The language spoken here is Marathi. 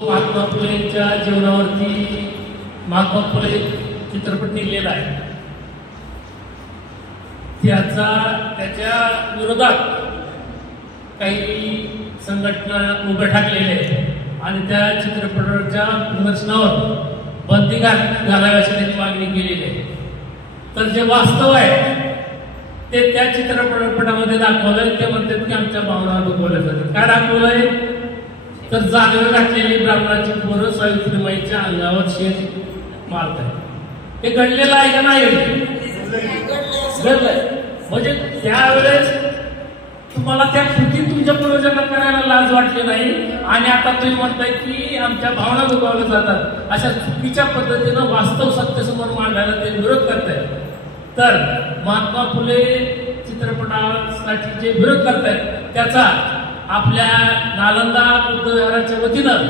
महात्मा फुलेंच्या जीवनावरती महात्मा फुले चित्रपट लिहिलेला आहे। त्याच्या विरोधात काही संघटना उभ्या ठाकलेल्या आहेत आणि त्या चित्रपटाच्या विमर्शनावर बंदी घालावी अशी त्यांनी मागणी केलेली आहे। तर जे वास्तव आहे ते त्या चित्रपटामध्ये दाखवलंय। ते म्हणतात की आमच्या भावना दुखवल्या जातात। काय दाखवलंय तर जागेवर घातलेली ब्राह्मणाची पोरं सावित्रीबाईच्या अंगावर शेत मारत आहे। हे घडलेलं आहे का नाही? घडलंय। म्हणजे त्यावेळेस तुम्हाला त्या कृती तुमच्या पूर्वजांना करायला लाज वाटली नाही आणि आता तुम्ही म्हणताय की आमच्या भावना दुखावल्या जातात। अशा चुकीच्या पद्धतीनं वास्तव सत्यासमोर मांडायला ते विरोध करतायत। तर महात्मा फुले चित्रपटासाठी जे विरोध करतायत त्याचा आपल्या नालंदा बुद्धविहाराच्या वतीनं